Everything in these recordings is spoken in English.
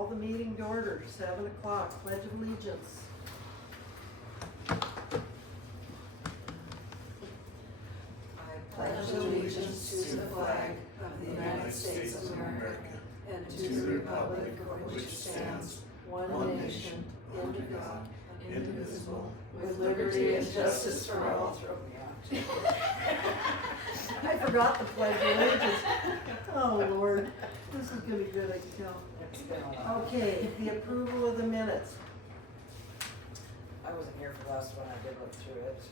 call the meeting to order, 7 o'clock, Pledge of Allegiance. I pledge allegiance to the flag of the United States of America and to the republic for which it stands, one nation, under God, indivisible, with liberty and justice for all. I forgot the Pledge of Allegiance. Oh, Lord, this is gonna be good, I can tell. Okay, the approval of the minutes. I wasn't here for the last one, I did look through it.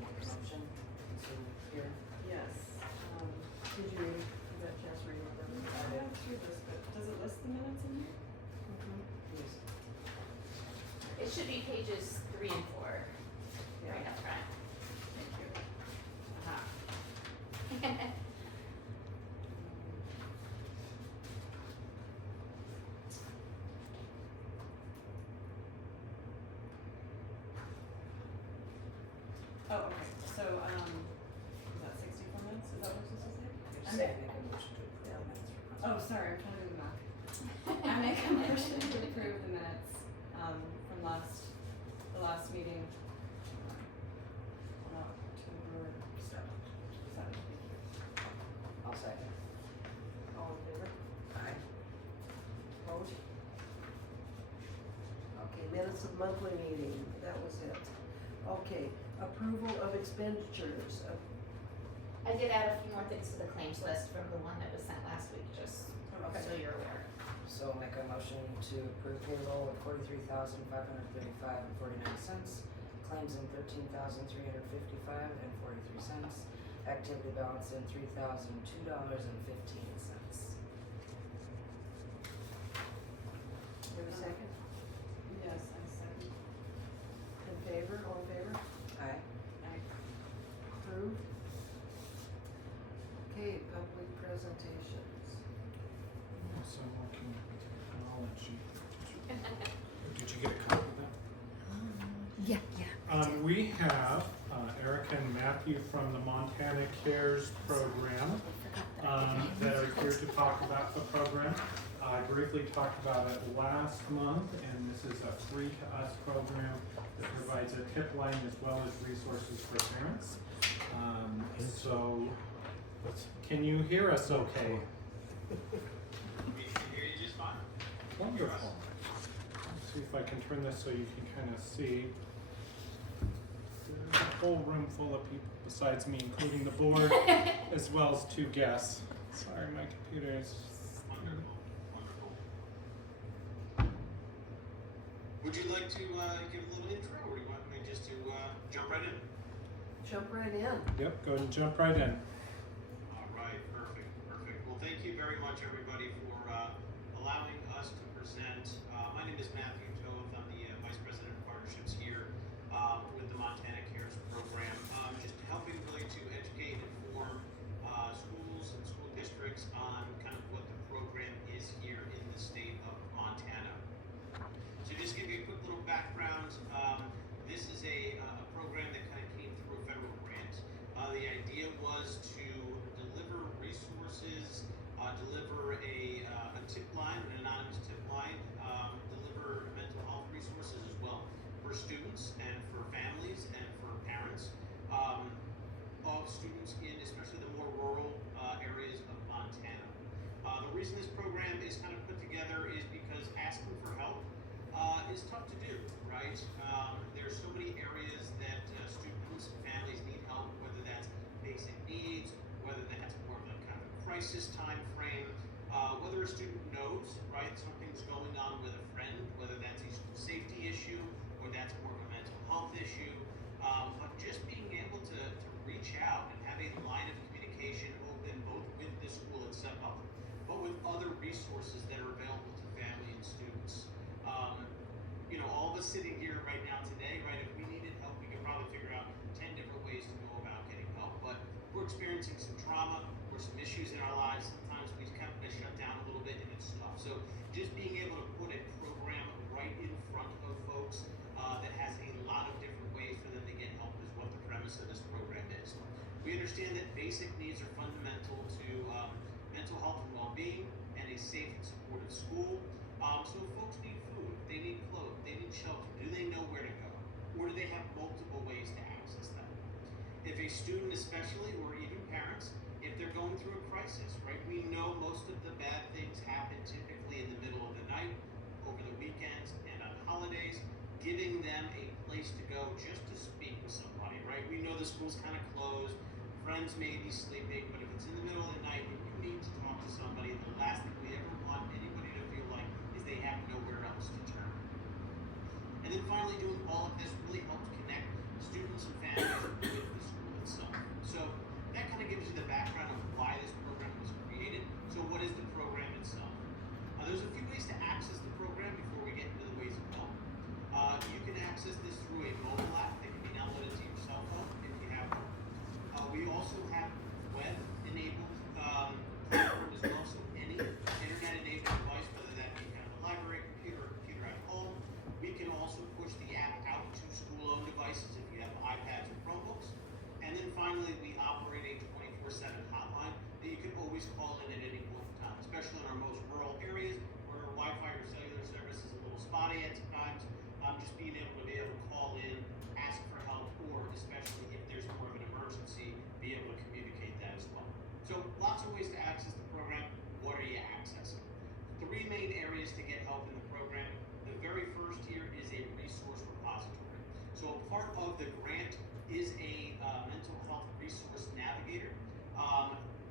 Motion to here. Yes. Did you get a chance to read them? I did. Through this, but does it list the minutes in here? Please. It should be pages 3 and 4, Yeah. right up front. Thank you. Uh-huh. Oh, okay, so, is that 64 minutes, is that what we're supposed to say? You're Okay. saying make a motion to approve the minutes for Oh, sorry, I'm trying to do the math. I make a motion to approve the minutes, from the last meeting, on October 7th. I'll second. All in favor? Aye. Opposed? Okay, minutes of monthly meeting, that was it. Okay, approval of expenditures. I did add a few more things to the claims list from the one that was sent last week, just Okay. so you're aware. So I'll make a motion to approve payroll of $43,535.49, claims in $13,355.43, activity balance in $3,002.15. Give a second. Yes, I second. In favor, all in favor? Aye. Approved. Okay, public presentations. Someone can acknowledge you. Did you get a copy of that? Yeah. We have Erica and Matthew from the Montana Cares program that are here to talk about the program. I briefly talked about it last month, and this is a free to us program that provides a tip line as well as resources for parents. So, can you hear us okay? We can hear you just fine. Wonderful. Let's see if I can turn this so you can kind of see. There's a whole room full of people besides me, including the board, as well as 2 guests. Sorry, my computer is. Wonderful, wonderful. Would you like to give a little intro, or do you want me just to jump right in? Jump right in. Yep, go ahead and jump right in. All right, perfect, perfect. Well, thank you very much, everybody, for allowing us to present. My name is Matthew Toth. I'm the Vice President of Partnerships here with the Montana Cares program. Just helping really to educate and inform schools and school districts on kind of what the program is here in the state of Montana. So just give you a quick little background. This is a program that kind of came through a federal grant. The idea was to deliver resources, deliver a tip line, an anonymous tip line, deliver mental health resources as well for students and for families and for parents of students in especially the more rural areas of Montana. The reason this program is kind of put together is because asking for help is tough to do, right? There's so many areas that students and families need help, whether that's basic needs, whether that's more of a kind of crisis time frame, whether a student knows, right, something's going on with a friend, whether that's a safety issue or that's more of a mental health issue, but just being able to reach out and have a line of communication open both with the school itself, but with other resources that are available to family and students. You know, all of us sitting here right now today, right, if we needed help, we could probably figure out 10 different ways to go about getting help, but we're experiencing some trauma or some issues in our lives. Sometimes we kind of shut down a little bit and it's tough. So just being able to put a program right in front of folks that has a lot of different ways for them to get help is what the premise of this program is. We understand that basic needs are fundamental to mental health and well-being, a safe and supportive school. So if folks need food, they need clothes, they need shelter, do they know where to go? Or do they have multiple ways to access them? If a student especially, or even parents, if they're going through a crisis, right? We know most of the bad things happen typically in the middle of the night, over the weekends, and on holidays. Giving them a place to go just to speak with somebody, right? We know the school's kind of closed, friends may be sleeping, but if it's in the middle of the night and you need to talk to somebody, the last thing we ever want anybody to feel like is they have nowhere else to turn. And then finally, doing all of this really helps connect students and families with the school itself. So that kind of gives you the background of why this program was created. So what is the program itself? There's a few ways to access the program before we get into the ways of help. You can access this through a mobile app that can be downloaded to your cell phone if you have one. We also have web-enabled platform as well, so any internet-enabled device, whether that be kind of a library computer or computer at home. We can also push the app out to school-owned devices if you have iPads or Chromebooks. And then finally, we operate a 24/7 hotline that you can always call in at any point in time, especially in our most rural areas where our Wi-Fi or cellular service is a little spotty at times. Just being able to call in, ask for help, or especially if there's more of an emergency, be able to communicate that as well. So lots of ways to access the program. What are you accessing? 3 main areas to get help in the program. The very first here is a resource repository. So a part of the grant is a mental health resource navigator.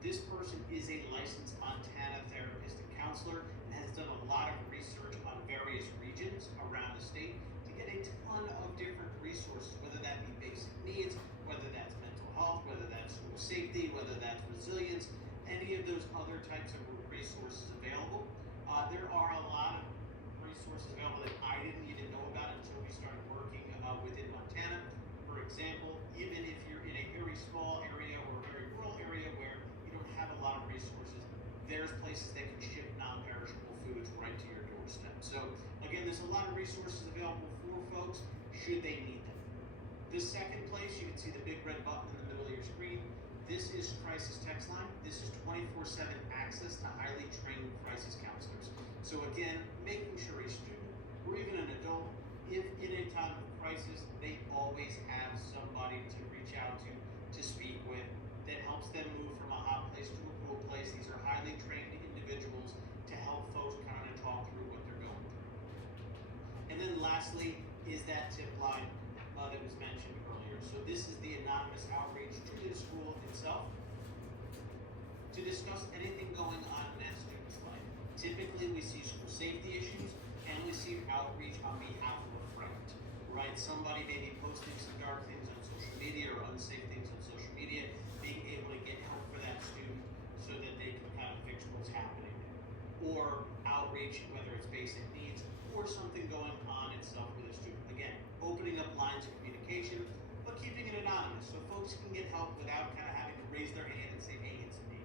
This person is a licensed Montana therapist and counselor and has done a lot of research on various regions around the state to get a ton of different resources, whether that be basic needs, whether that's mental health, whether that's school safety, whether that's resilience, any of those other types of resources available. There are a lot of resources available that I didn't even know about until we started working within Montana. For example, even if you're in a very small area or a very rural area where you don't have a lot of resources, there's places that can ship non-perishable foods right to your doorstep. So again, there's a lot of resources available for folks should they need them. The second place, you can see the big red button in the middle of your screen. This is Crisis Text Line. This is 24/7 access to highly trained crisis counselors. So again, making sure a student or even an adult, if in a time of crisis, they always have somebody to reach out to speak with that helps them move from a hot place to a cool place. These are highly trained individuals to help folks kind of talk through what they're going through. And then lastly is that tip line that was mentioned earlier. So this is the anonymous outreach to the school itself to discuss anything going on in that student's life. Typically we see school safety issues and we see outreach on behalf of a friend, right? Somebody may be posting some dark things on social media or unsafe things on social media, being able to get help for that student so that they can kind of fix what's happening there. Or outreach, whether it's basic needs or something going on itself with a student. Again, opening up lines of communication, but keeping it anonymous so folks can get help without kind of having to raise their hand and say, hey, it's me.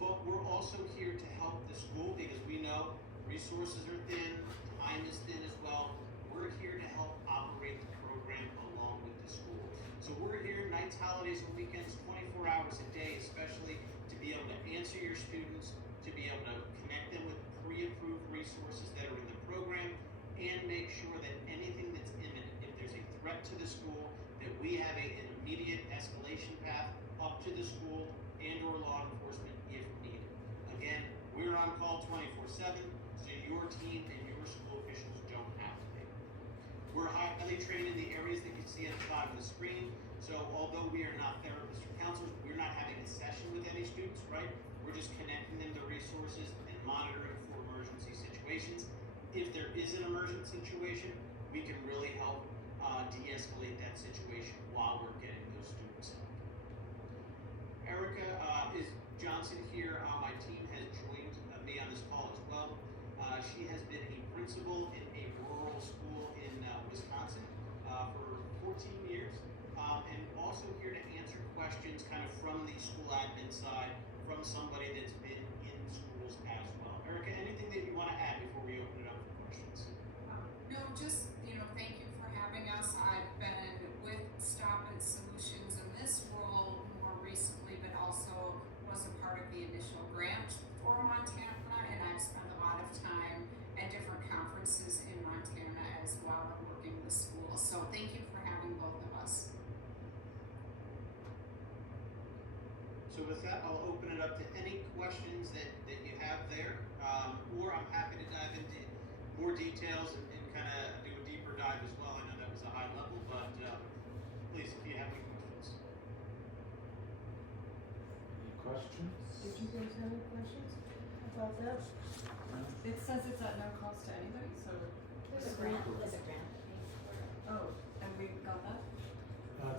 But we're also here to help the school because we know resources are thin, time is thin as well. We're here to help operate the program along with the school. So we're here nights, holidays, and weekends, 24 hours a day, especially to be able to answer your students, to be able to connect them with pre-approved resources that are in the program, and make sure that anything that's imminent, if there's a threat to the school, that we have an immediate escalation path up to the school and or law enforcement if needed. Again, we're on call 24/7, so your team and your school officials don't have to be. We're highly trained in the areas that you see at the bottom of the screen, so although we are not therapists or counselors, we're not having a session with any students, right? We're just connecting them to resources and monitoring for emergency situations. If there is an emergency situation, we can really help de-escalate that situation while we're getting those students help. Erica Johnson here on my team has joined me on this call as well. She has been a principal in a rural school in Wisconsin for 14 years, and also here to answer questions kind of from the school admin side, from somebody that's been in schools as well. Erica, anything that you want to add before we open it up for questions? No, just, thank you for having us. I've been with Stop It Solutions in this role more recently, but also was a part of the initial grant with that, I'll open it up to any questions that you have there, or I'm happy to dive into more details and kind of do a deeper dive as well. I know that was a high level, but please, if you have any questions. Any questions? Did you guys have any questions about that? It says it's at no cost to anybody, so, There's a grant that pays for it. oh, and we got that?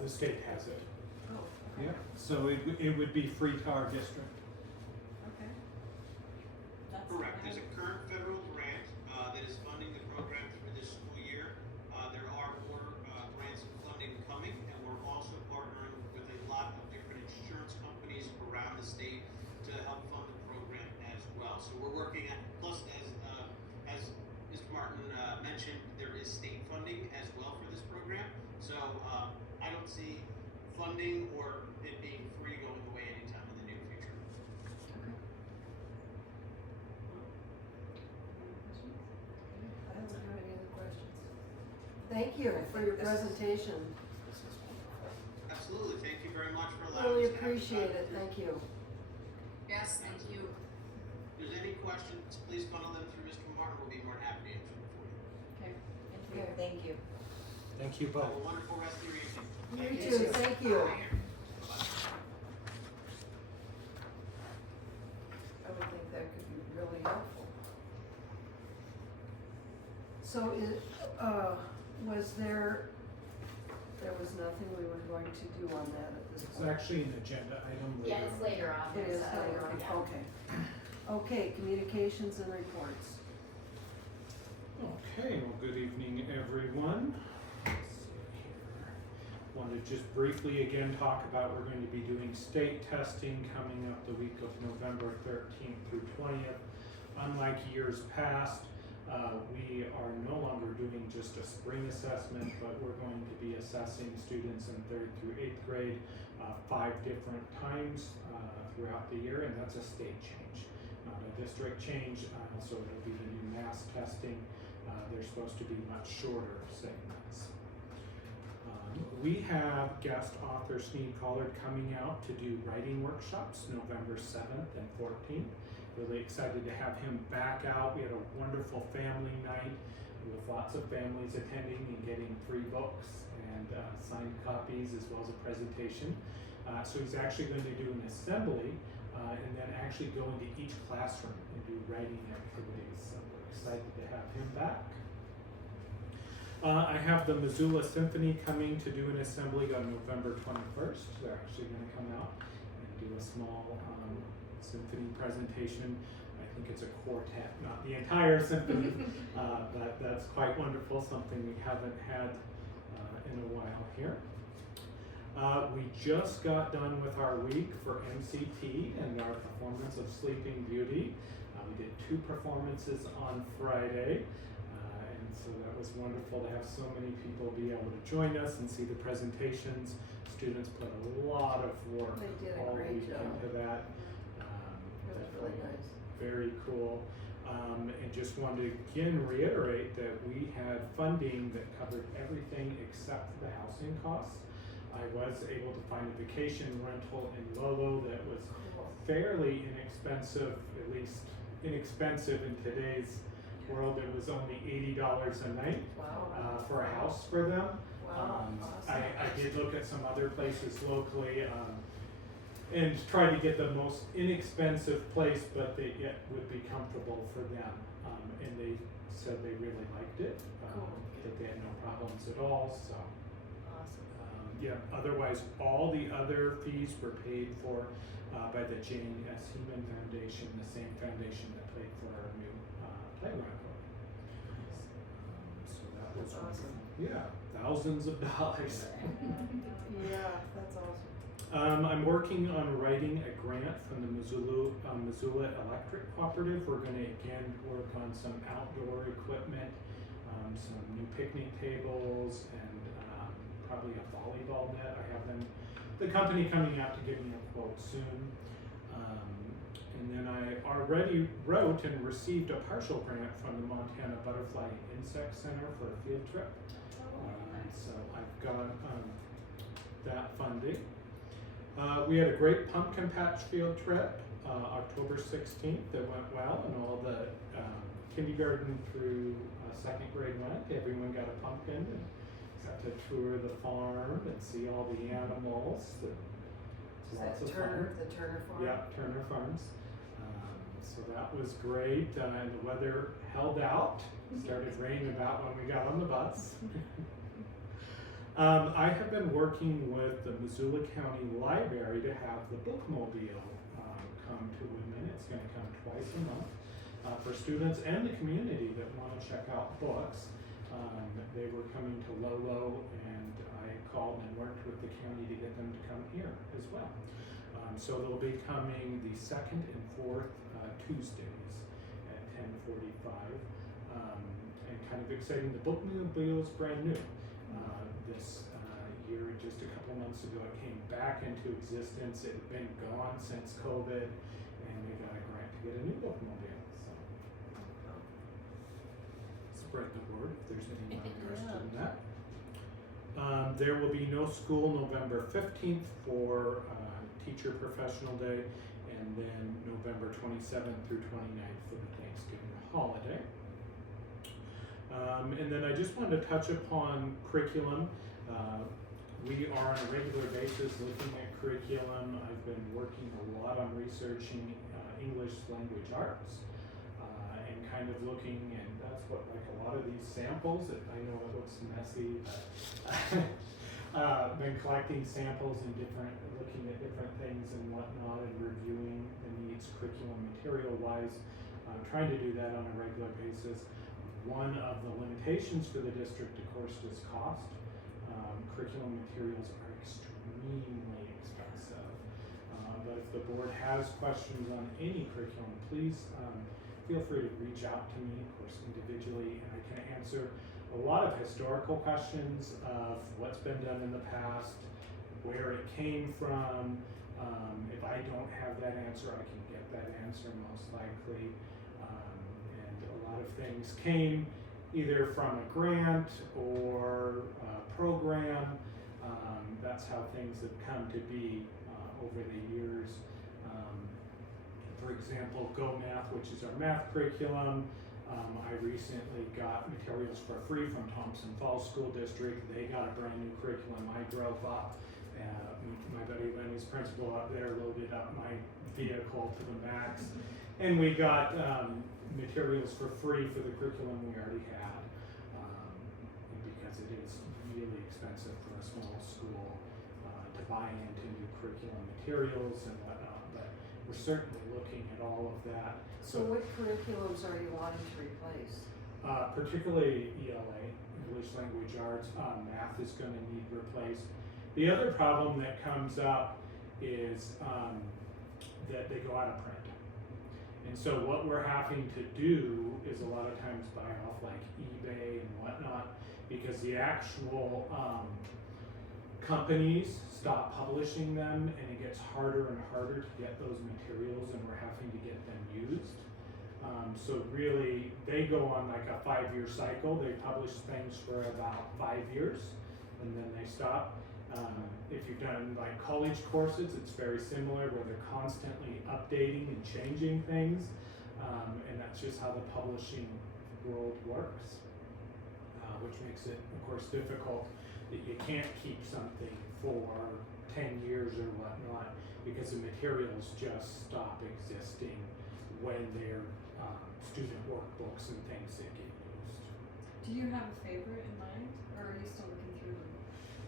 The state has it. Oh, okay. Yeah, so it would be free to our district. Okay. That's Correct. fine. There's a current federal grant that is funding the program through this school year. There are more grants and funding coming, and we're also partnering with a lot of different insurance companies around the state to help fund the program as well. So we're working at, plus as Mr. Martin mentioned, there is state funding as well for this program. So I don't see funding or it being free going away anytime in the near future. Okay. I don't have any other questions. Thank you for your presentation. Absolutely. Thank you very much for allowing Really us to have this appreciate it, opportunity. thank you. Yes, thank you. If there's any questions, please funnel them through Mr. Martin. We'll be more than happy to answer them for you. Okay, thank you. Okay, thank you. Thank you both. Have a wonderful rest of your evening. You too, thank you. Bye. I would think that could be really helpful. So was there was nothing we were going to do on that at this It's point? actually an agenda item later. Yeah, it's later on. It is so, later on, yeah. okay. Okay, communications and reports. Okay, well, good evening, everyone. Let's see here. Want to just briefly again talk about we're going to be doing state testing coming up the week of November 13th through 20th. Unlike years past, we are no longer doing just a spring assessment, but we're going to be assessing students in 3rd through 8th grade 5 different times throughout the year, and that's a state change, not a district change. So it'll be the new mass testing. They're supposed to be much shorter segments. We have guest author Sneed Collard coming out to do writing workshops November 7th and 14th. Really excited to have him back out. We had a wonderful family night with lots of families attending and getting 3 books and signed copies as well as a presentation. So he's actually going to do an assembly and then actually go into each classroom and do writing activities. So we're excited to have him back. I have the Missoula Symphony coming to do an assembly on November 21st. They're actually going to come out and do a small symphony presentation. I think it's a quartet, not the entire symphony, but that's quite wonderful, something we haven't had in a while here. We just got done with our week for MCT and our performance of Sleeping Beauty. We did 2 performances on Friday. And so that was wonderful to have so many people be able to join us and see the presentations. Students put a lot of work They did a all great week job. into that. It was really nice. Very cool. And just wanted to again reiterate that we had funding that covered everything except for the housing costs. I was able to find a vacation rental in Lolo that was fairly inexpensive, at least inexpensive in today's world. It was only $80 a night Wow. for a house for them. Wow, awesome. I did look at some other places locally and try to get the most inexpensive place, but that yet would be comfortable for them. And they said they really liked it, Cool. that they had no problems at all. So Awesome. yeah, otherwise all the other fees were paid for by the Jane S. Heman Foundation, the same foundation that paid for our new playground. So that was That's awesome. yeah, thousands of dollars. Yeah, that's awesome. I'm working on writing a grant from the Missoula Electric Cooperative. We're going to again work on some outdoor equipment, some new picnic tables, and probably a volleyball net. I have the company coming out to give me a quote soon. And then I already wrote and received a partial grant from the Montana Butterfly and Insect Center for a field trip. So I've got that funding. We had a great pumpkin patch field trip, October 16th, that went well, and all the kindergarten through second grade went. Everyone got a pumpkin and got to tour the farm and see all the animals. Is Lots that of Turner, fun. the Turner Farm? Yeah, Turner Farms. So that was great, and the weather held out. Started raining about when we got on the bus. I have been working with the Missoula County Library to have the bookmobile come to Woodman. It's going to come twice a month for students and the community that want to check out books. They were coming to Lolo, and I called and worked with the county to get them to come here as well. So they'll be coming the second and fourth Tuesdays at 10:45. And kind of exciting, the bookmobile is brand new. This year, just a couple months ago, it came back into existence. It had been gone since COVID, and we got a grant to get a new bookmobile. So spread the word if there's anyone interested in that. There will be no school November 15th for Teacher Professional Day, and then November 27th through 29th for the Thanksgiving holiday. And then I just wanted to touch upon curriculum. We are on a regular basis looking at curriculum. I've been working a lot on researching English language arts and kind of looking, and that's what, like a lot of these samples, I know it looks messy, but been collecting samples and looking at different things and whatnot, and reviewing the needs curriculum material wise. Trying to do that on a regular basis. One of the limitations for the district, of course, is cost. Curriculum materials are extremely expensive. But if the board has questions on any curriculum, please feel free to reach out to me, of course, individually, and I can answer a lot of historical questions of what's been done in the past, where it came from. If I don't have that answer, I can get that answer most likely. And a lot of things came either from a grant or a program. That's how things have come to be over the years. For example, Go Math, which is our math curriculum. I recently got materials for free from Thompson Falls School District. They got a brand new curriculum. I drove up. My buddy Lenny's principal up there loaded up my vehicle to the max. And we got materials for free for the curriculum we already had, because it is really expensive for a small school to buy into new curriculum materials and whatnot, but we're certainly looking at all of that. So what curriculums are you wanting to replace? Particularly ELA, English Language Arts. Math is going to need replaced. The other problem that comes up is that they go out of print. And so what we're having to do is a lot of times buy off like eBay and whatnot, because the actual companies stop publishing them, and it gets harder and harder to get those materials, and we're having to get them used. So really, they go on like a 5-year cycle. They publish things for about 5 years, and then they stop. If you've done like college courses, it's very similar, where they're constantly updating and changing things, and that's just how the publishing world works, which makes it, of course, difficult that you can't keep something for 10 years or whatnot, because the materials just stop existing when they're student workbooks and things that get used. Do you have a favorite in mind, or are you still looking through them?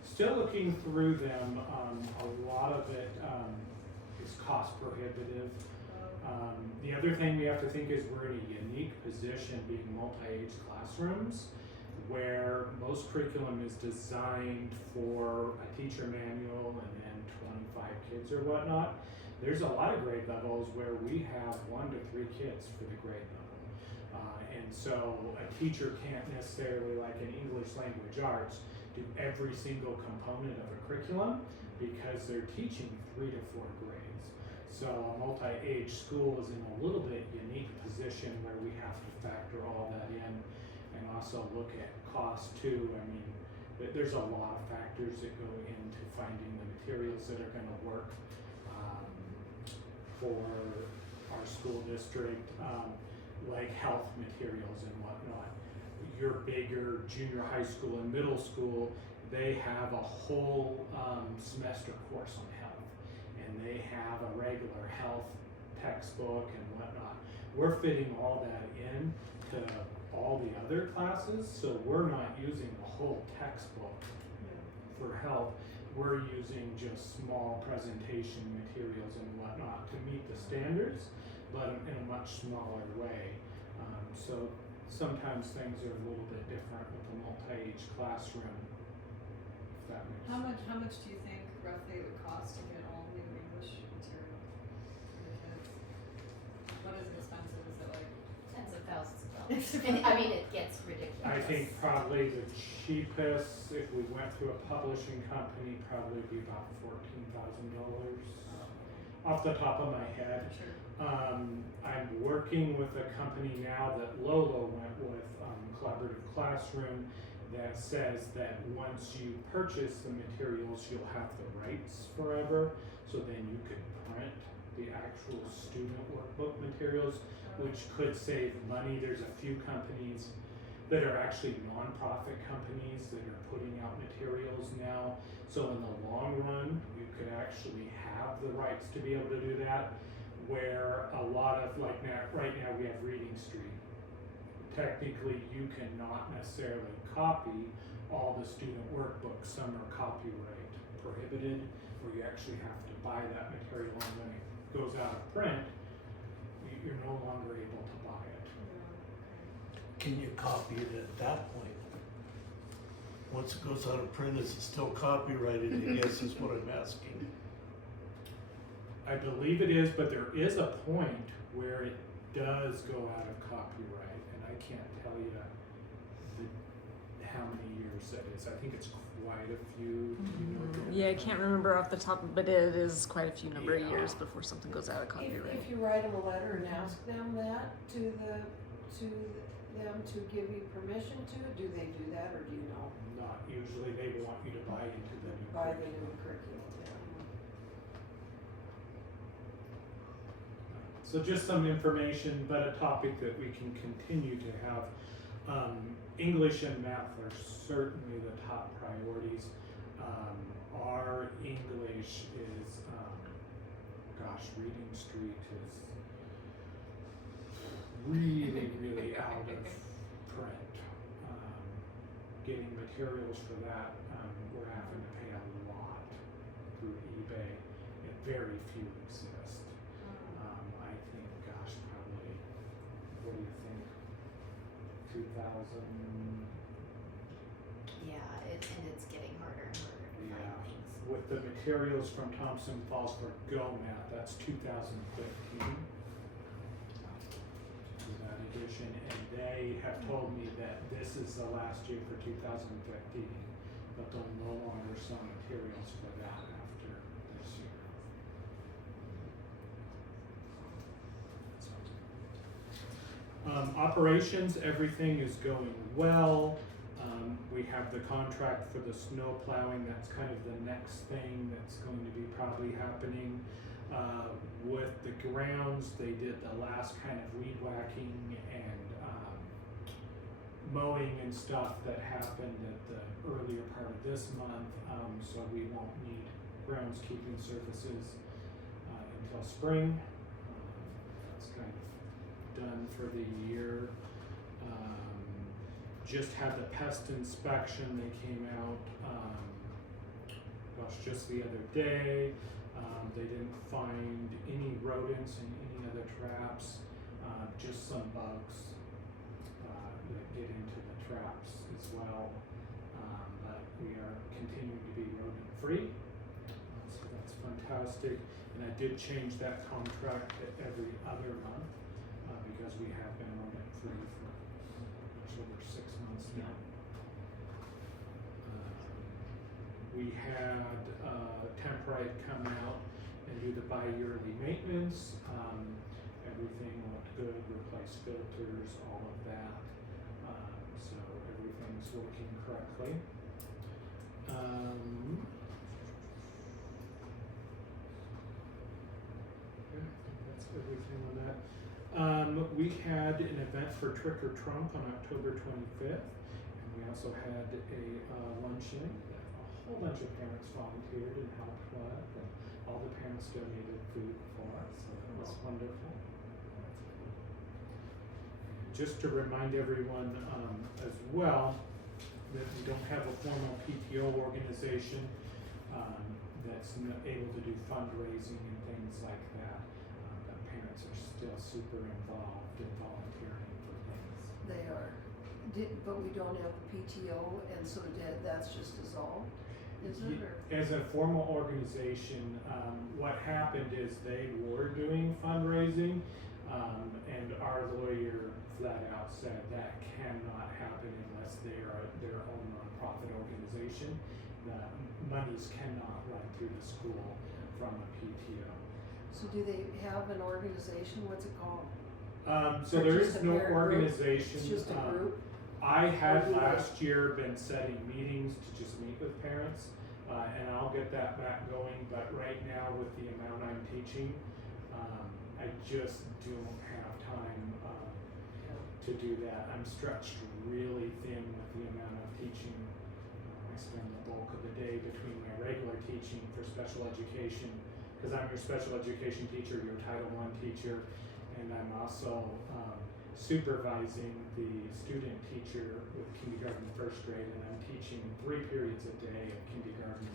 Still looking through them. A lot of it is cost prohibitive. The other thing we have to think is we're in a unique position being multi-age classrooms, where most curriculum is designed for a teacher manual and then 25 kids or whatnot. There's a lot of grade levels where we have 1 to 3 kids for the grade level. And so a teacher can't necessarily, like in English Language Arts, do every single component of a curriculum, because they're teaching 3 to 4 grades. So a multi-age school is in a little bit unique position where we have to factor all that in, and also look at cost too. I mean, there's a lot of factors that go into finding the materials that are gonna work, for our school district, like health materials and whatnot. Your bigger junior high school and middle school, they have a whole semester course on health, and they have a regular health textbook and whatnot. We're fitting all that in to all the other classes, so we're not using the whole textbook for health. We're using just small presentation materials and whatnot to meet the standards, but in a much smaller way. So sometimes things are a little bit different with a multi-age classroom, if that makes sense. How much do you think roughly it would cost to get all new English material for the kids? What is expensive? Is it like Tens of thousands of dollars. And, I mean, it gets ridiculous. I think probably the cheapest, if we went through a publishing company, probably be about $14,000 off the top of my head. sure? I'm working with a company now that Lolo went with, Collaborative Classroom, that says that once you purchase the materials, you'll have the rights forever. So then you could print the actual student workbook materials, which could save money. There's a few companies that are actually nonprofit companies that are putting out materials now. So in the long run, you could actually have the rights to be able to do that. Where a lot of, like now, right now we have Reading Street. Technically, you cannot necessarily copy all the student workbooks. Some are copyright prohibited, where you actually have to buy that material, and when it goes out of print, you're no longer able to buy it. Can you copy it at that point? Once it goes out of print, is it still copyrighted, I guess is what I'm asking. I believe it is, but there is a point where it does go out of copyright, and I can't tell you how many years that is. I think it's quite a few. You know, Yeah, I can't remember off the top, but it is quite a few number of Yeah. years before something goes out of copyright. If you write them a letter and ask them that to them to give you permission to, do they do that, or do you know? Not usually. They want you to buy into the new Buy the curriculum. new curriculum, yeah. So just some information, but a topic that we can continue to have. English and math are certainly the top priorities. Our English is, Reading Street is really out of print. Getting materials for that, we're having to pay a lot through eBay, and very few exist. I think, probably, what do you think? 2,000? Yeah, and it's getting harder and harder to Yeah. find things. With the materials from Thompson Falls for Go Math, that's 2015. That edition, and they have told me that this is the last year for 2015, but they'll no longer sell materials for that after this year. Operations, everything is going well. We have the contract for the snow plowing. That's kind of the next thing that's going to be probably happening. With the grounds, they did the last kind of weed whacking and mowing and stuff that happened at the earlier part of this month, so we won't need groundskeeping services until spring. That's kind of done for the year. Just had the pest inspection. They came out, just the other day. They didn't find any rodents and any other traps, just some bugs that get into the traps as well. But we are continuing to be rodent free, so that's fantastic. And I did change that contract to every other month because we have been rodent free for much over 6 months now. We had Temperite come out and do the bi-yearly maintenance. Everything looked good, replaced filters, all of that. So everything's working correctly. Yeah, I think that's everything on that. We had an event for Trick or Trunk on October 25th, and we also had a luncheon that a whole bunch of parents volunteered and helped with, and all the parents donated food for us, so that was wonderful. Just to remind everyone as well that we don't have a formal PTO organization that's able to do fundraising and things like that. But parents are still super involved in volunteering for things. They are. But we don't have a PTO, and so that's just dissolved, is it? Or? As a formal organization, what happened is they were doing fundraising, and our lawyer flat out said that cannot happen unless they are their own nonprofit organization. The monies cannot run through the school from a PTO. So do they have an organization? What's it called? So Or there just is a no parent group? organization. It's just a group? I had Or do they- last year been setting meetings to just meet with parents, and I'll get that back going, but right now with the amount I'm teaching, I just don't have time to do that. I'm stretched really thin with the amount of teaching. I spend the bulk of the day between my regular teaching for special education, because I'm your special education teacher, your Title I teacher, and I'm also supervising the student teacher with kindergarten first grade, and I'm teaching 3 periods a day of kindergarten.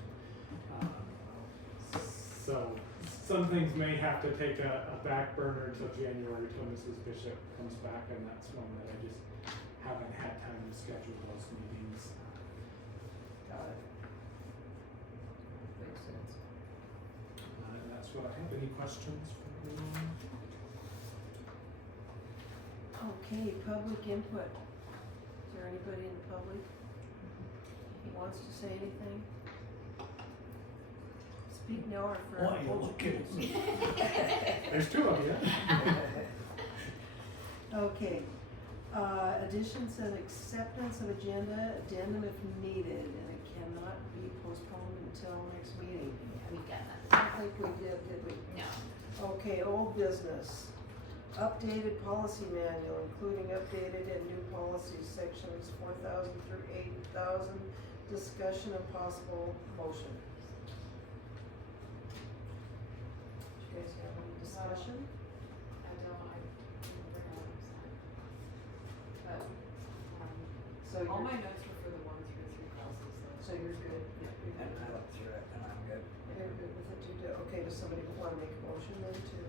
So some things may have to take a back burner until January till Mrs. Bishop comes back, and that's one that I just haven't had time to schedule those meetings. Got it. Makes sense. And that's what I have. Any questions for anyone? Okay, public input. Is there anybody in the public who wants to say anything? Speak now or forever Why you hold your looking at peace. me? There's 2 of you. Okay, additions and acceptance of agenda, addendum if needed, and it cannot be postponed until next meeting. We've got I that. don't think we did we? No. Okay, old business. Updated policy manual, including updated and new policies, sections 4,000 through 8,000, discussion and possible motion. Do you guys have any discussion? I don't remember how it was sent. But, So all you're, my notes were for the 1 through 3 classes, so you're good? You're good And I with it? looked through it and I'm good. You're good with it, you do, okay, does somebody wanna make a motion then to?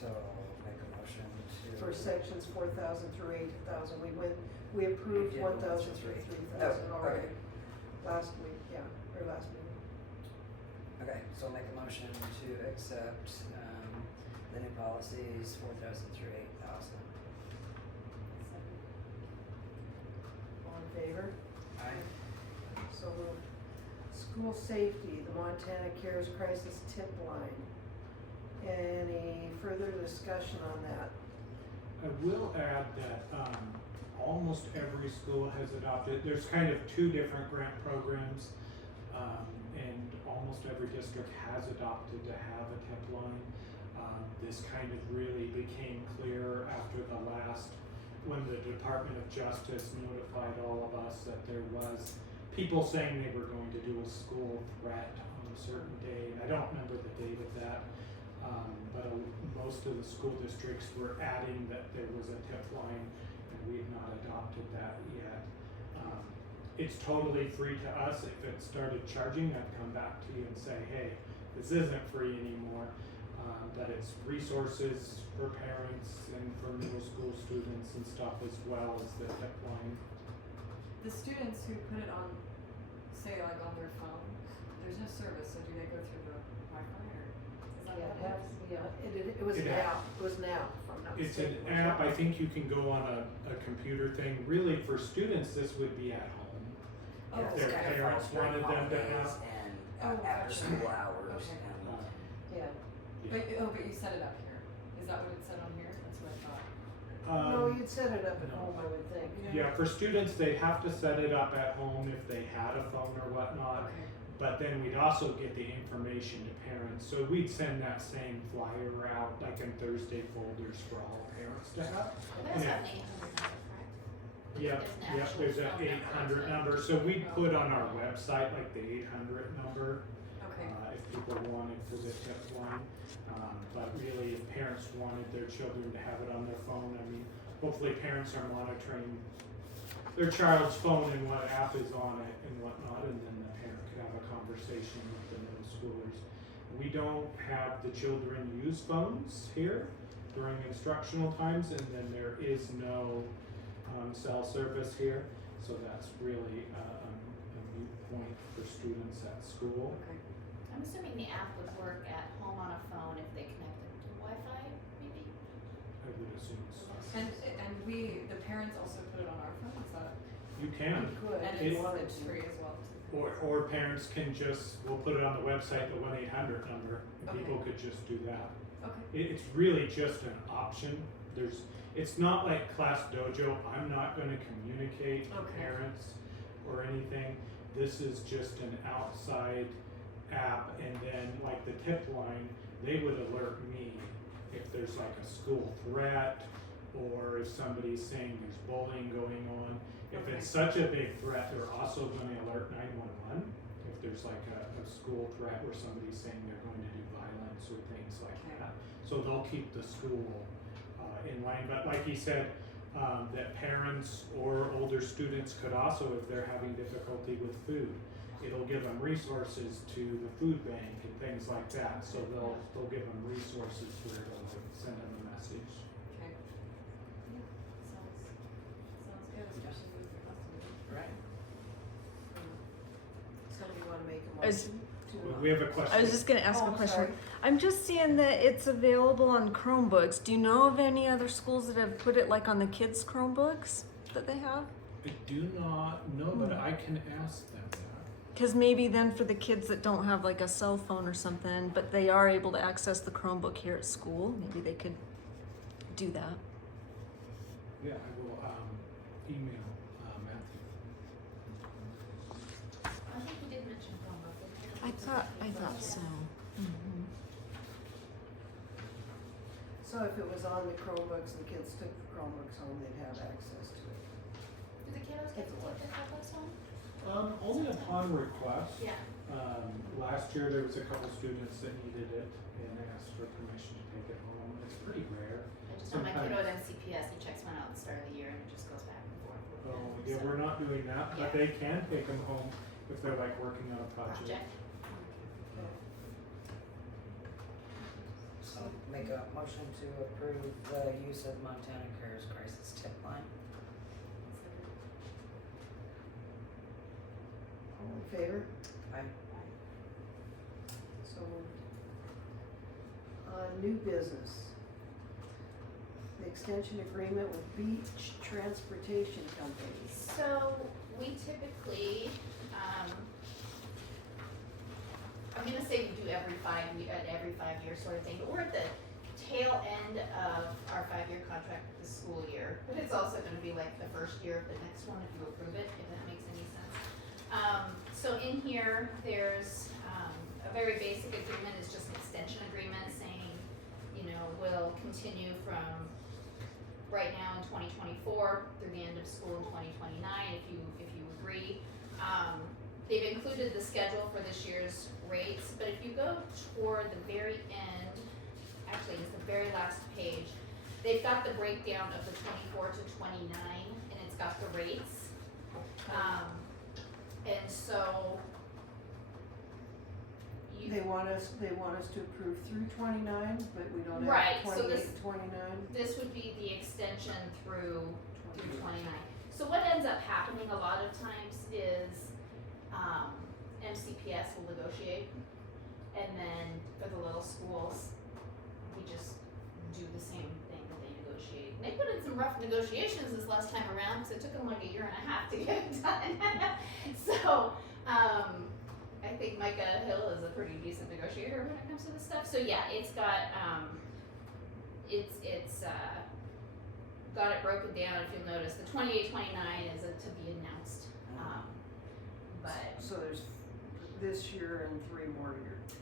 So make a motion to. For sections 4,000 through 8,000, we approved We did 1,000 1 through through 3,000 Oh, already. okay. Last week, yeah, or last meeting. Okay, so I'll make a motion to accept, the new policies 4,000 through 8,000. All in favor? Aye. So moved. School safety, the Montana Cares Crisis Tip Line. Any further discussion on that? I will add that almost every school has adopted, there's kind of 2 different grant programs, and almost every district has adopted to have a tip line. This kind of really became clear after the last, when the Department of Justice notified all of us that there was people saying they were going to do a school threat on a certain day, and I don't remember the date of that. But most of the school districts were adding that there was a tip line, and we have not adopted that yet. It's totally free to us. If it started charging, I'd come back to you and say, hey, this isn't free anymore. But it's resources for parents and for middle school students and stuff as well as the tip line. the students who put it on, say like on their phone, there's no service, so do they go through the Wi-Fi or is that Yeah, what it has, yeah, it was It now, it was now, if I'm not It's mistaken. an app. I think you can go on a computer thing. Really, for students, this would be at home. Oh, Yeah, If it's their kind of parents falls during wanted them to holidays have. and Oh, after gotcha. school hours Okay. and Yeah, But you set it up here. Is that what it said on here? That's what I thought. No, you'd set it up at no. home, I would think. Yeah, for students, they have to set it up at home if they had a phone or whatnot. Okay. But then we'd also get the information to parents, so we'd send that same flyer out, like in Thursday folders for all parents to have. It does Yeah. have an 800 number, correct? Yep, There's an yep, actual there's an phone number, 800 so- number, so we'd put on our website like the 800 number, Okay. if people wanted for the tip line. But really, if parents wanted their children to have it on their phone, I mean, hopefully parents are monitoring their child's phone and what app is on it and whatnot, and then the parent could have a conversation with the middle schoolers. We don't have the children use phones here during instructional times, and then there is no cell service here, so that's really a moot point for students at school. Okay. I'm assuming the app would work at home on a phone if they connected to Wi-Fi, maybe? I would assume so. And we, the parents also put it on our phone, is that? You can, Good, And if you It- wanted it's to. free as well. or parents can just, we'll put it on the website, the 1-800 number, and people could just do that. Okay. It's really just an option. It's not like Class Dojo. I'm not gonna communicate to Okay. parents or anything. This is just an outside app, and then like the tip line, they would alert me if there's like a school threat, or if somebody's saying there's bullying going on. If it's such a big threat, they're also gonna alert 911 if there's like a school threat where somebody's saying they're going to do violence or things like Okay. that. So they'll keep the school in line, but like he said, that parents or older students could also, if they're having difficulty with food, it'll give them resources to the food bank and things like that, so they'll give them resources where they'll send them a message. Okay. Yeah, sounds good, especially with your customers. Right. Somebody wanna make a Is- motion to? We have a question. I was just gonna ask Oh, a I'm question. sorry. I'm just seeing that it's available on Chromebooks. Do you know of any other schools that have put it like on the kids' Chromebooks that they have? I do not know, but I can ask them that. Because maybe then for the kids that don't have like a cell phone or something, but they are able to access the Chromebook here at school, maybe they could do that. Yeah, I will email Matthew. I think we did mention Chromebook. didn't we? I thought so. Mhm. So if it was on the Chromebooks, the kids took the Chromebooks home, they'd have access to it. Do the kiddos get to take their Chromebooks home? Only upon request. Yeah. Last year there was a couple students that needed it and asked for permission to take it home. It's pretty rare. I just know my kiddo Sometimes- at MCPS, he checks one out at the start of the year and it just goes back and forth with Oh, him, yeah, so- we're not doing that, but Yeah. they can take them home if they're like working on a project. Project. So make a motion to approve the use of Montana Cares crisis tip line. All in favor? Aye. So moved. New business. The extension agreement with Beach Transportation Company. So we typically, I'm gonna say we do every 5 year sort of thing, but we're at the tail end of our 5-year contract this school year. But it's also gonna be like the first year of the next one if you approve it, if that makes any sense. So in here, there's, a very basic agreement, it's just an extension agreement saying, will continue from right now in 2024 through the end of school in 2029, if you agree. They've included the schedule for this year's rates, but if you go toward the very end, actually it's the very last page, they've got the breakdown of the 24 to 29, and it's got the rates. And so They want us to approve through 29, but we don't Right, have so 28 this- and 29. this would be the extension through 29. So what ends up happening a lot of times is, MCPS will negotiate, and then for the little schools, we just do the same thing that they negotiate. And they put in some rough negotiations this last time around, because it took them like a year and a half to get it done. So, I think Micah Hill is a pretty decent negotiator when it comes to this stuff. So yeah, it's got, got it broken down, if you'll notice, the 28-29 is to be announced. But So there's this year and 3 more years.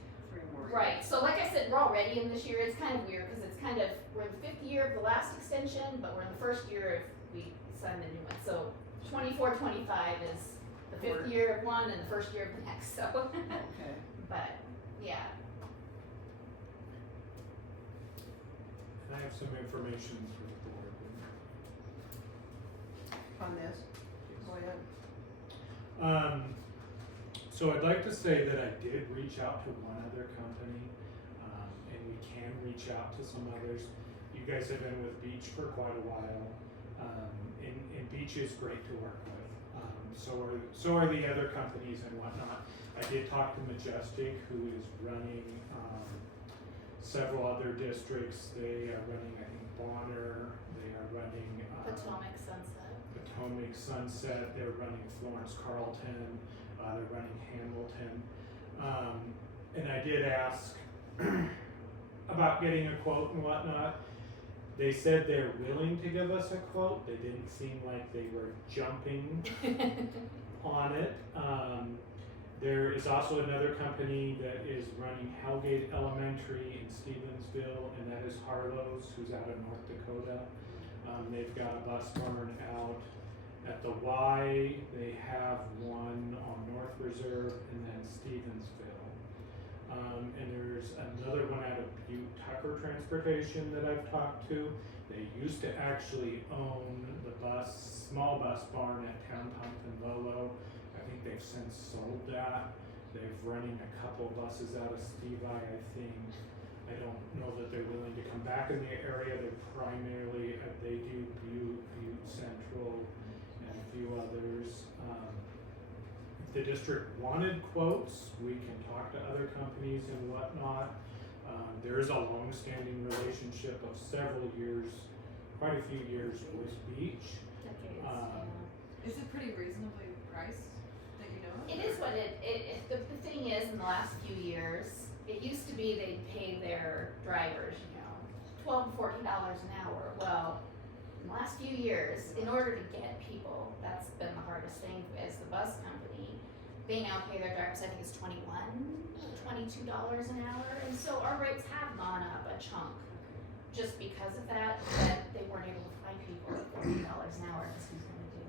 right, so like I said, we're already in this year. It's kind of weird because it's kind of, we're in the 5th year of the last extension, but we're in the 1st year if we sign the new one. So 24-25 is the 5th year of one and the 1st year of the next. So, Okay. but yeah. And I have some information for the board. On this? Go ahead. So I'd like to say that I did reach out to one other company, and we can reach out to some others. You guys have been with Beach for quite a while, and Beach is great to work with. So are the other companies and whatnot. I did talk to Majestic, who is running several other districts. They are running, I think, Bonner. They are running Potomac Sunset. Potomac Sunset. They're running Florence Carlton. They're running Hamilton. And I did ask about getting a quote and whatnot. They said they're willing to give us a quote. They didn't seem like they were jumping on it. There is also another company that is running Hellgate Elementary in Stevensville, and that is Harlow's, who's out of North Dakota. They've got a bus barn out at the Y. They have one on North Reserve and then Stevensville. And there's another one out of Butte Tucker Transportation that I've talked to. They used to actually own the small bus barn at Town Pump in Lolo. I think they've since sold that. They're running a couple buses out of Stevie, I think. I don't know that they're willing to come back in the area. They're primarily, they do Butte Central and a few others. If the district wanted quotes, we can talk to other companies and whatnot. There is a long-standing relationship of several years, quite a few years with Beach. Decades, Is it pretty reasonably priced that you know of? It is what the thing is, in the last few years, it used to be they'd pay their drivers, $12 to $14 an hour. Well, in the last few years, in order to get people, that's been the hardest thing as the bus company. They now pay their drivers, I think it's $21 to $22 an hour, and so our rates have gone up a chunk just because of that, but they weren't able to find people at $40 an hour, because who's gonna do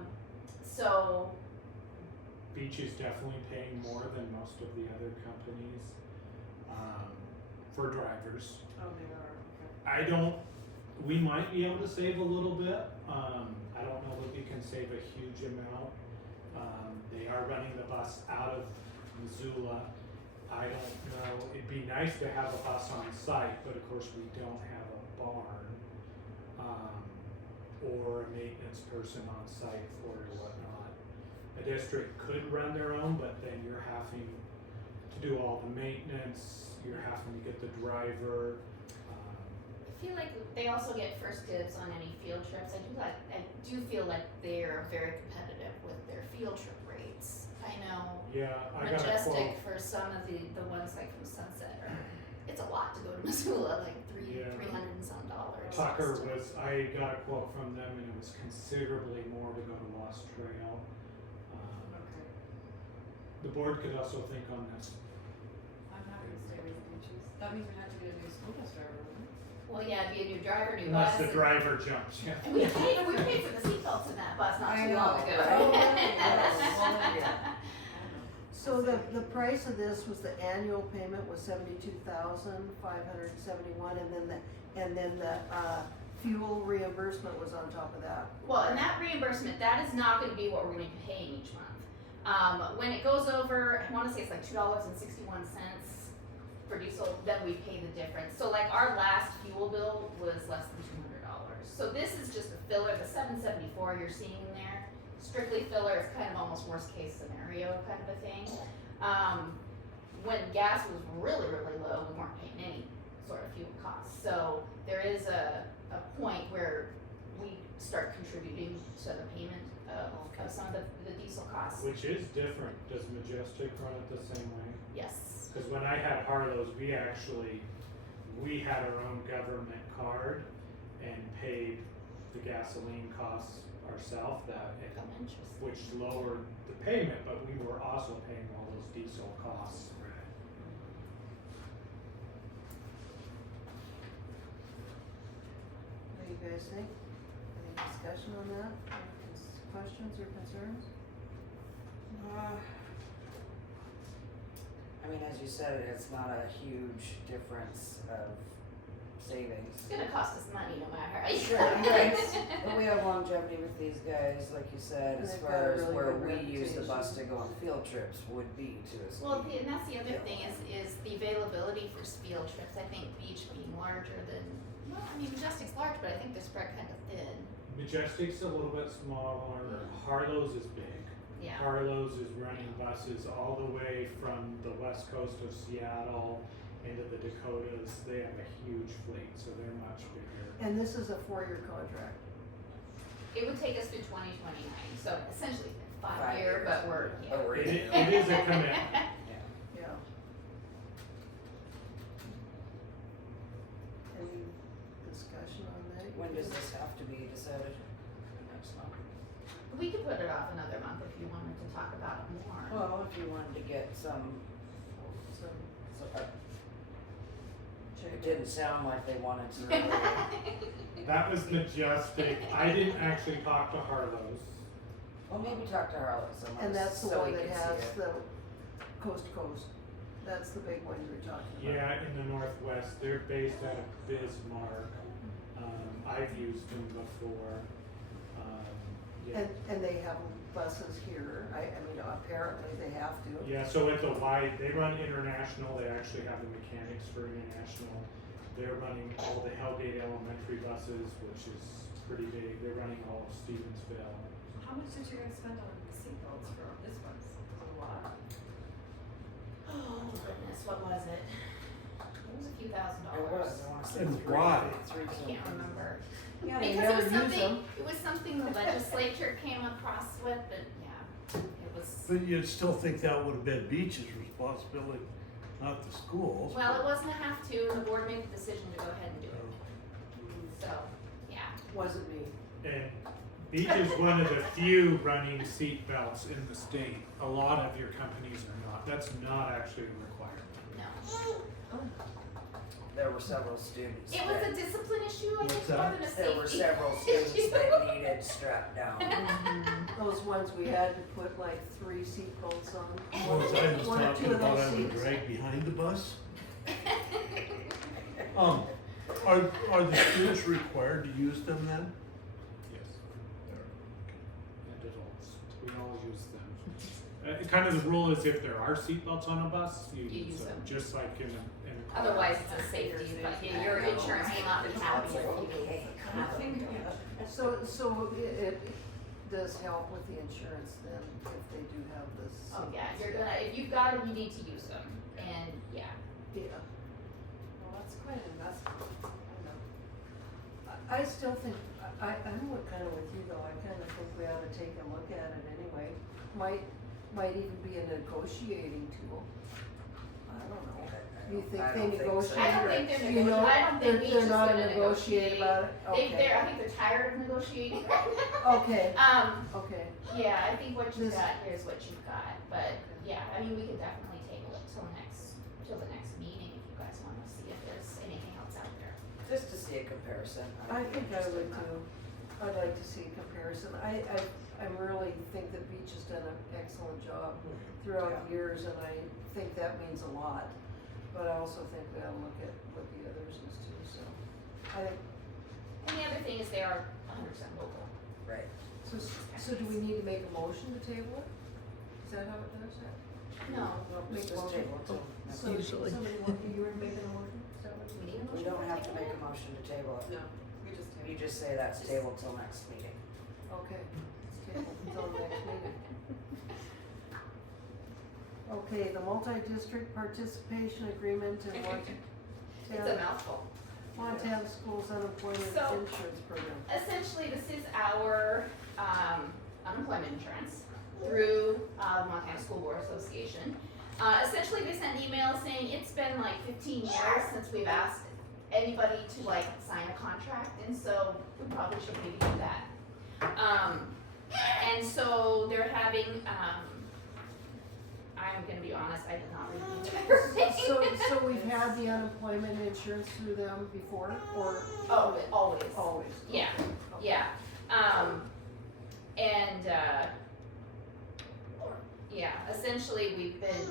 it? So Beach is definitely paying more than most of the other companies for drivers. Oh, they are, okay. We might be able to save a little bit. I don't know that we can save a huge amount. They are running the bus out of Missoula. I don't know, it'd be nice to have a bus on site, but of course we don't have a barn or a maintenance person on site for it or whatnot. A district could run their own, but then you're having to do all the maintenance, you're having to get the driver. I feel like they also get first dibs on any field trips. I do feel like they're very competitive with their field trip rates. I know Yeah, I got a Majestic quote. for some of the ones like from Sunset it's a lot to go to Missoula, like $300 and some dollars. Tucker I got a quote from them and it was considerably more to go to Lost Trail. Okay. The board could also think on this. I'm happy to stay with the Beaches. That means we have to get a new school bus driver, wouldn't it? Well, yeah, it'd be a new driver, new Unless bus. the driver jumps, yeah. And we paid for the seatbelts in that bus not I too long know. ago. Oh, yeah. So the price of this was the annual payment was $72,571, and then the fuel reimbursement was on top of that. Well, and that reimbursement, that is not gonna be what we're gonna be paying each month. When it goes over, I wanna say it's like $2.61 for diesel, then we pay the difference. So like our last fuel bill was less than $200. So this is just a filler, the $774 you're seeing in there, strictly filler, it's kind of almost worst case scenario kind of a thing. When gas was really, really low, we weren't paying any sort of fuel costs. So there is a point where we start contributing to the payment of some of the diesel costs. Which is different. Does Majestic run it the same way? Yes. Because when I had Harlow's, we had our own government card, and paid the gasoline costs ourselves, Oh, interesting. which lowered the payment, but we were also paying all those diesel costs. What do you guys think? Any discussion on that? Any questions or concerns? I mean, as you said, it's not a huge difference of savings. It's gonna cost us money no matter how you. Sure, right. But we have longevity with these guys, like you said, And as they've far got a as really where good we use the bus to reputation. go on field trips would be to a ski. Well, and that's the other thing is the availability for field trips. I think Beach being larger than, well, I mean, Majestic's large, but I think they're spread kind of thin. Majestic's a little bit smaller, Harlow's is big. Yeah. Harlow's is running buses all the way from the west coast of Seattle into the Dakotas. They have a huge fleet, so they're much bigger. And this is a 4-year contract. It would take us through 2029, so essentially 5 5 year, years. but we're, yeah. But we're It, in it is a commitment. Yeah. Any discussion on that? When does this have to be decided? Next month? We could put it off another month if you wanted to talk about it more. Well, if you wanted to get some, it didn't sound like they wanted to really. That was Majestic. I didn't actually talk to Harlow's. Well, maybe talk to Harlow's And that's the so one we that can has see it. the coast to coast. That's the big one you were talking about. Yeah, in the Northwest. They're based out of Bismarck. I've used them before. Yeah. And they have buses here. I mean, apparently they have to. Yeah, so at the wide, they run international, they actually have the mechanics for international. They're running all the Hellgate Elementary buses, which is pretty big, they're running all of Stevensville. How much did you guys spend on seatbelts for this bus? Was it a lot? Oh goodness, what was it? It was a few $1,000s. It was, I wanna say And three. why? Three I can't remember. Yeah, they Because never use them. it was something the legislature came across with, but yeah, it was, But you'd still think that would have been Beach's responsibility, not the schools. well, it wasn't a have to, and the board made the decision to go ahead and do it. So, yeah. Wasn't me. And Beach is one of the few running seat belts in the state. A lot of your companies are not, that's not actually a requirement. No. There were several students. It was that- a discipline issue, I What's think, that? more than a safety There were several students issue. that needed strapped down. Those ones we had to put like 3 seat belts on. Well, as I was One or talking two of about, those I would seats. drag behind the bus. Are the students required to use them then? Yes. And adults, we all use them. Kind of the rule is if there are seat belts on a bus, you use them, just like in a car. Otherwise, it's a safety, but yeah, your insurance will not be happy if you So it does help with the insurance then, if they do have this. Oh, yeah, you're gonna, if you've got them, you need to use them, and yeah. Yeah. Well, that's quite an investment. I don't know. I still think, I'm kind of with you though, I kind of think we ought to take a look at it anyway. Might even be a negotiating tool. I don't know. You think I they don't think so. negotiate? I don't think they're You know, I don't think Beach they're is not gonna negotiate about it? They, Okay. I think they're tired of negotiating right now. Okay, okay. Yeah, I think what you've This- got here is what you've got, but yeah, I mean, we could definitely table it till the next meeting if you guys wanna see if there's anything else out there. Just to see a comparison. I would be think I interested would in that. too. I'd like to see a comparison. I really think that Beach has done an excellent job throughout the years, and I think that means a lot. But I also think we ought to look at what the others is too, so. I think, And the other thing is they are 100% local. Right. so do we need to make a motion to table it? Is that how it does that? No, Make a Just motion? table it till next Somebody- Usually. Somebody, you were making a motion? Is that what we need a motion. We don't for have to table? make a motion to table it. No, we just You just say that's tabled till next meeting. Okay, let's table until the next meeting. Okay, the multi-district participation agreement in It's a mouthful. Montana Schools Unemployment So- Insurance Program. Essentially, this is our unemployment insurance through Montana School Board Association. Essentially, they sent an email saying it's been like 15 years since we've asked anybody to like sign a contract, and so we probably should maybe do that. And so they're having, I'm gonna be honest, I did not read the entire thing. So we've had the unemployment insurance through them before, or? Oh, always. Always. Yeah, Okay. yeah. And, yeah, essentially we've been,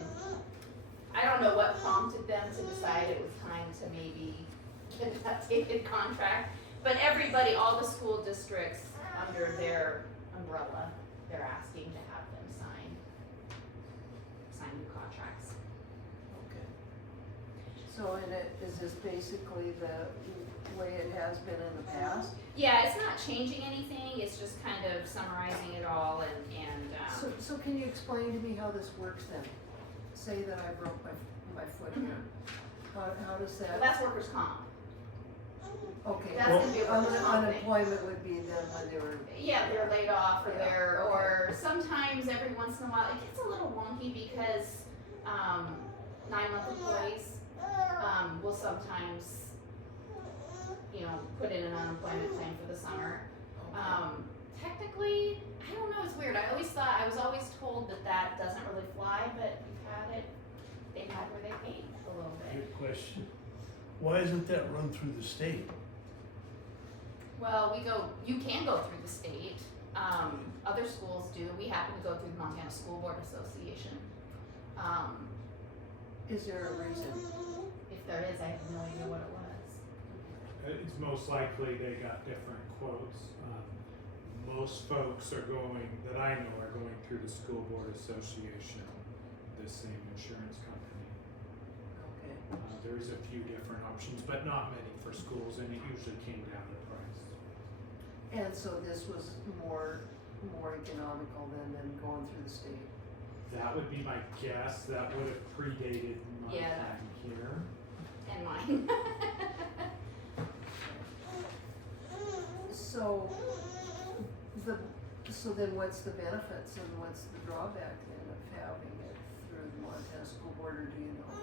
I don't know what prompted them to decide it was time to maybe get an updated contract, but everybody, all the school districts under their umbrella, they're asking to have them sign new contracts. Okay. So is this basically the way it has been in the past? Yeah, it's not changing anything, it's just kind of summarizing it all and So can you explain to me how this works then? Say that I broke my foot here. How does well, that? that's workers' comp. Okay. That's gonna be a workers' comp thing. Unemployment would be then when they were. Yeah, they're laid off or Yeah, or sometimes every once in a while, it gets a little wonky because, 9-month employees, will sometimes, put in an unemployment claim for the summer. Technically, I don't know, it's weird. I was always told that doesn't really fly, but they've had where they paid a little bit. Good question. Why isn't that run through the state? Well, you can go through the state. Other schools do. We happen to go through the Montana School Board Association. Is there a reason? If there is, I have no idea what it was. It's most likely they got different quotes. Most folks that I know are going through the School Board Association, the same insurance company. Okay. There's a few different options, but not many for schools, and it usually came down to price. And so this was more economical than going through the state? That would be my guess. That would have predated my Yeah. time here. And mine. So then what's the benefits and what's the drawback then of having it through the Montana School Board, or do you know?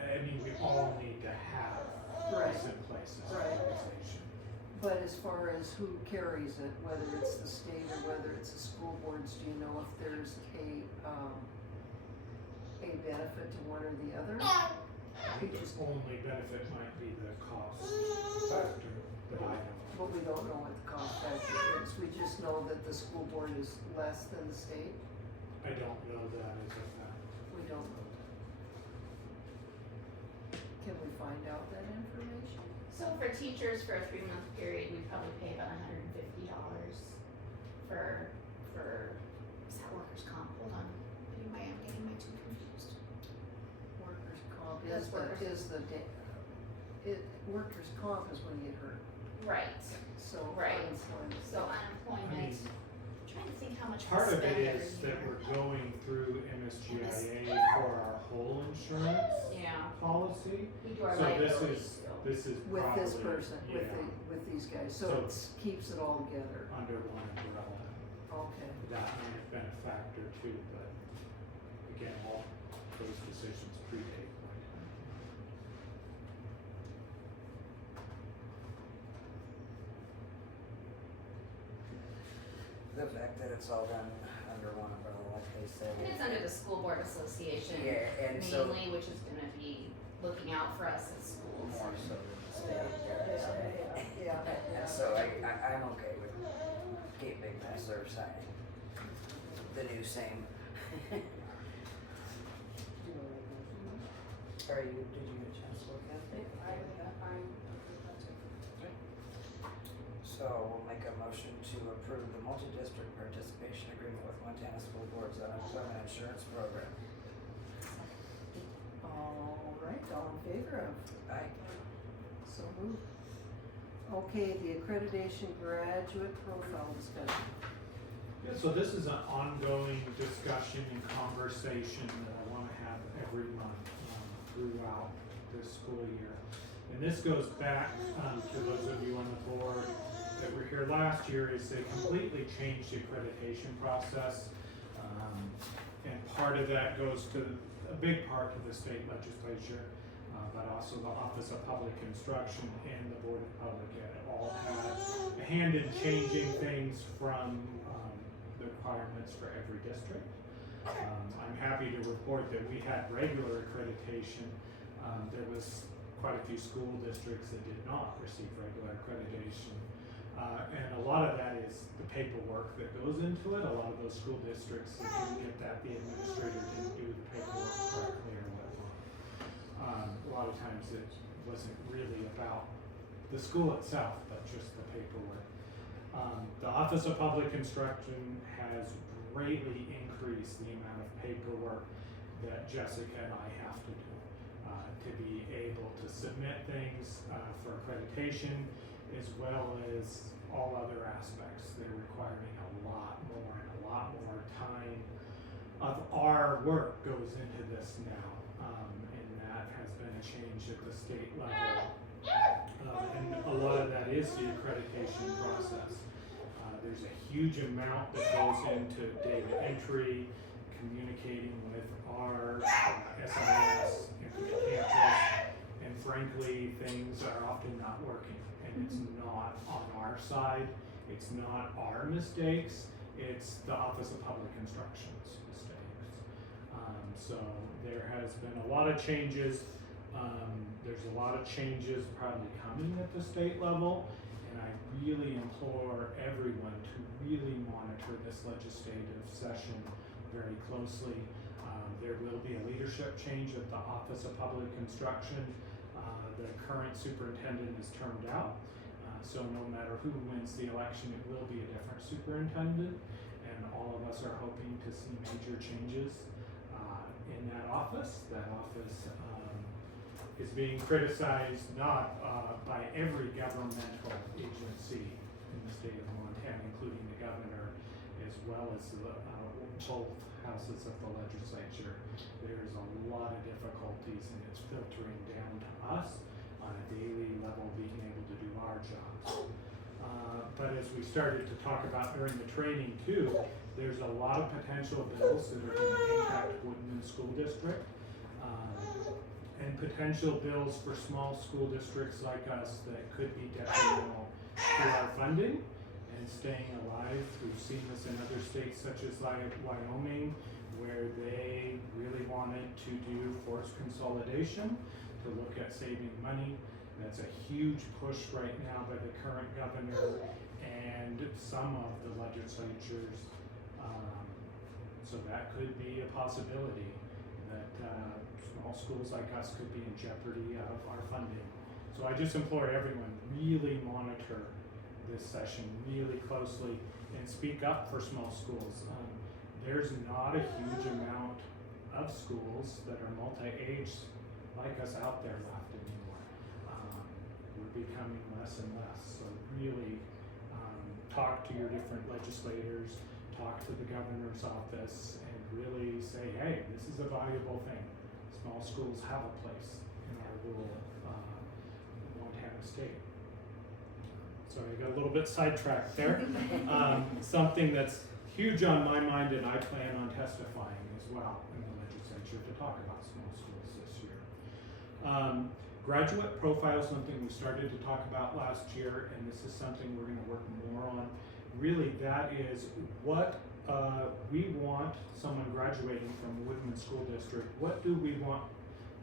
I mean, we all need to have Right. this in place as an Right. organization. But as far as who carries it, whether it's the state or whether it's the school boards, do you know if there's a benefit to one or the other? I think the only benefit might be the cost factor, but I don't. But we don't know what the cost factor is, we just know that the school board is less than the state, I don't know that as a fact. we don't know. Can we find out that information? So for teachers for a 3-month period, we probably pay about $150 for is that workers' comp? Hold on. I'm getting my two confused. Workers' comp That's workers' comp is when you get hurt, Right. so. Right. unemployment. So unemployment. I'm trying to think how much we Part of spend it every is that year. we're going through MSGIA for our whole insurance Yeah, policy. we do our So this liability is, still. this is With probably, this person, yeah, with these guys, so So- it keeps it all together, under one umbrella. okay. That may have been a factor too, but again, all those decisions predate my time. The fact that it's all done under one umbrella, like they said. And it's under the School Board Association Yeah, and so mainly, which is gonna be looking out for us as schools. more so than the state. Yeah. And so I'm okay with Kate Big Messer signing the new same. Did you get a chance to look at it? So we'll make a motion to approve the multi-district participation agreement with Montana School Board's unemployment insurance program. All right, all in favor of? Aye. So moved. Okay, the accreditation graduate profile discussion. Yeah, so this is an ongoing discussion and conversation that I wanna have every month, throughout this school year. And this goes back, to those of you on the board that were here last year, is they completely changed the accreditation process. And part of that goes to, a big part to the state legislature. but also the Office of Public Instruction and the Board of Public Ed all had a hand in changing things from the requirements for every district. I'm happy to report that we had regular accreditation. There was quite a few school districts that did not receive regular accreditation. And a lot of that is the paperwork that goes into it. A lot of those school districts that didn't get that, the administrator didn't do the paperwork correctly or whatnot. A lot of times it wasn't really about the school itself, but just the paperwork. The Office of Public Instruction has greatly increased the amount of paperwork that Jessica and I have to do to be able to submit things for accreditation, as well as all other aspects. They're requiring a lot more and a lot more time of our work goes into this now, and that has been a change at the state level. And a lot of that is the accreditation process. There's a huge amount that goes into data entry, communicating with our SIS, Infinite Campus, and frankly, things are often not working. And it's not on our side, it's not our mistakes, it's the Office of Public Instruction's mistakes. So there has been a lot of changes. There's a lot of changes probably coming at the state level, and I really implore everyone to really monitor this legislative session very closely. There will be a leadership change at the Office of Public Instruction. The current superintendent is termed out, so no matter who wins the election, it will be a different superintendent, and all of us are hoping to see major changes in that office. That office is being criticized not by every governmental agency in the state of Montana, including the governor, as well as both houses of the legislature. There's a lot of difficulties, and it's filtering down to us on a daily level, being able to do our jobs. But as we started to talk about during the training too, there's a lot of potential bills that are going to impact Woodman School District, and potential bills for small school districts like us that could be detrimental to our funding and staying alive. We've seen this in other states such as Wyoming, where they really wanted to do forced consolidation to look at saving money. That's a huge push right now by the current governor and some of the legislatures. So that could be a possibility that small schools like us could be in jeopardy of our funding. So I just implore everyone, really monitor this session really closely and speak up for small schools. There's not a huge amount of schools that are multi-age like us out there left anymore. We're becoming less and less. So really talk to your different legislators, talk to the governor's office, and really say, hey, this is a valuable thing. Small schools have a place in our rural Montana state. So I got a little bit sidetracked there. Something that's huge on my mind, and I plan on testifying as well in the legislature to talk about small schools this year. Graduate profile is something we started to talk about last year, and this is something we're going to work more on. Really, that is what we want someone graduating from Woodman School District, what do we want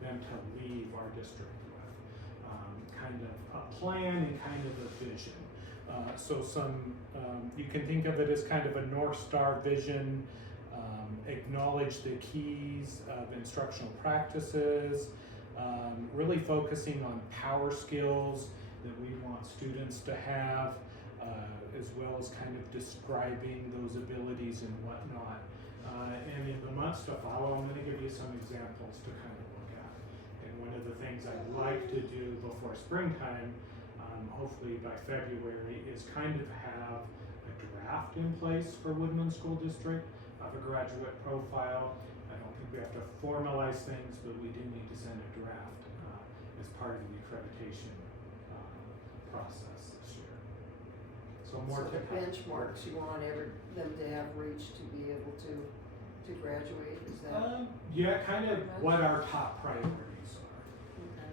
them to leave our district with? Kind of a plan and kind of a vision. So you can think of it as kind of a North Star vision, acknowledge the keys of instructional practices, really focusing on power skills that we want students to have, as well as kind of describing those abilities and whatnot. And in the months to follow, I'm going to give you some examples to kind of look at. And one of the things I'd like to do before springtime, hopefully by February, is kind of have a draft in place for Woodman School District of a graduate profile. I don't think we have to formalize things, but we do need to send a draft as part of the accreditation process this year. So more So to the come. benchmarks, you want them to have reached to be able to graduate, is that? Yeah, kind of what our top priorities are. Okay.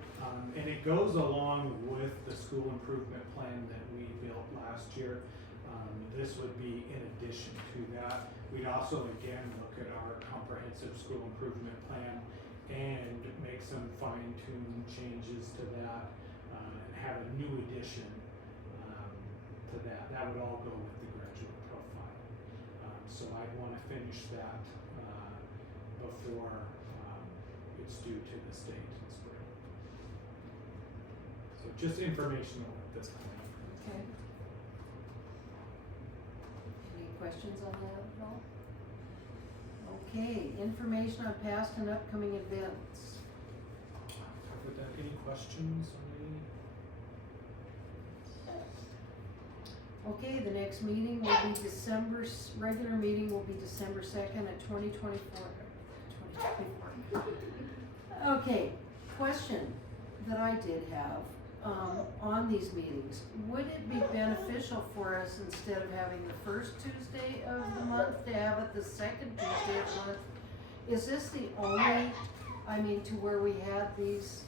And it goes along with the school improvement plan that we built last year. This would be in addition to that. We'd also again look at our comprehensive school improvement plan and make some fine-tune changes to that, and have a new addition to that. That would all go with the graduate profile. So I'd want to finish that before it's due to the state in spring. So just informational at this point. Okay. Any questions on that at all? Okay, information on past and upcoming events. Covered that. Any questions on any? Okay, the next meeting will be regular meeting will be December 2nd at 2024. Okay, question that I did have, on these meetings, would it be beneficial for us, instead of having the first Tuesday of the month, to have it the second Tuesday of the month? Is this the only, to where we had these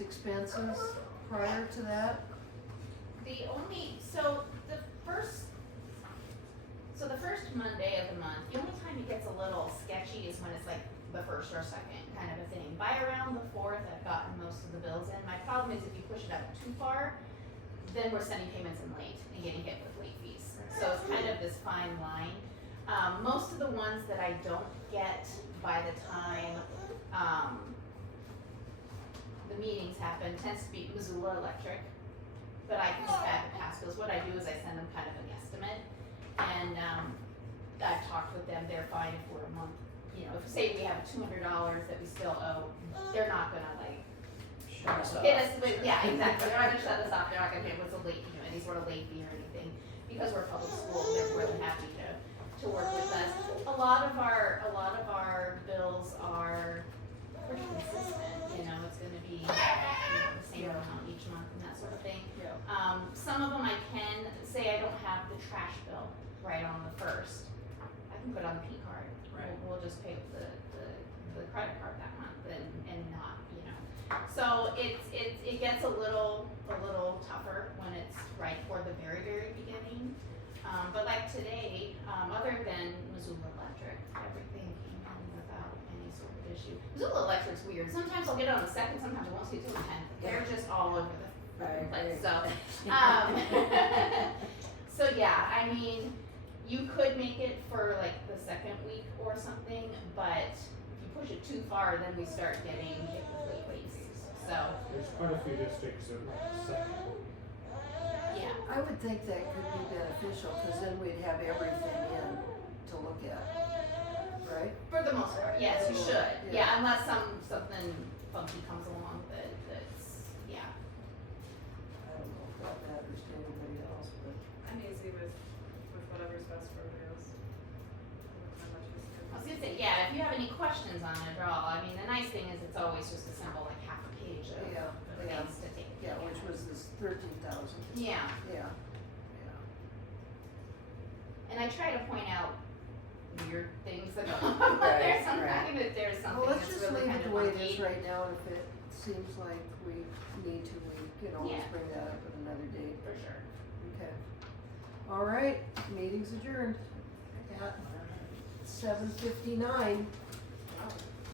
expenses prior to that? The first Monday of the month, the only time it gets a little sketchy is when it's like the first or second kind of a thing. By around the 4th, I've gotten most of the bills in. My problem is if you push it out too far, then we're sending payments in late and getting hit with late fees. So it's kind of this fine line. Most of the ones that I don't get by the time the meetings happen tends to be Missoula Electric. But I can look back at past bills. What I do is I send them kind of an estimate, and I've talked with them. They're fine if we're a month. If say we have $200 that we still owe, they're not gonna Shut us hit off. us with, yeah, exactly. They're not gonna shut us off. They're not gonna hit us with any sort of late fee or anything, because we're a public school. They're more than happy to work with us. A lot of our bills are pretty consistent. It's gonna be the same amount each month and that sort of thing. Yeah. Some of them I can say I don't have the trash bill right on the 1st. I can put it on the P card. Right. We'll just pay with the credit card that month and not, So it gets a little tougher when it's right for the very, very beginning. But like today, other than Missoula Electric, everything came in without any sort of issue. Missoula Electric's weird. Sometimes I'll get it on the 2nd, sometimes I won't see it till the 10th. They're just all over the place. So, so yeah, you could make it for like the 2nd week or something, but if you push it too far, then we start getting hit with late fees. So, There's quite a few districts that like second. yeah. I would think that could be beneficial, cause then we'd have everything in to look at, right? For the most part, yes, you should. Yeah. Yeah, unless something funky comes along that's, yeah. I don't know if that matters to anybody else, but. I'm easy with whatever's best for everybody else. How much is I was gonna say, yeah, if you have any questions on it at all, the nice thing is it's always just a simple, like half a page of Yeah, yeah. things to take. Yeah, which was this 13,000. Yeah, Yeah. and I try to point out weird things that go on Right, there sometimes, right. if there's something Well, let's that's just really leave kind it of the way it funky. is right now, and if it seems like we need to, we can always Yeah. bring that up at another date. For sure. Okay. All right, meeting's adjourned at 7:59. Wow.